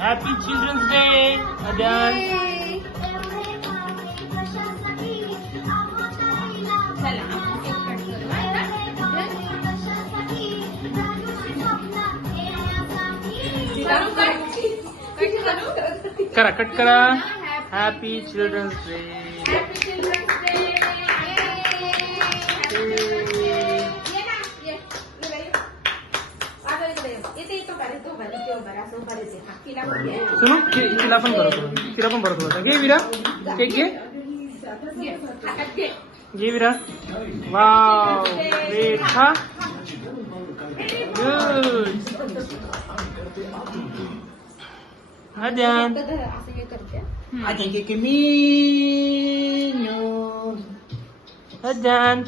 Happy children's day अद्यान. करा cut करा. Happy children's day. सुनो तिला पण भरतो. तिला पण भरतो. घे विरा केक घे. घे विरा. Wow great. हा गुड. अद्यान अद्यान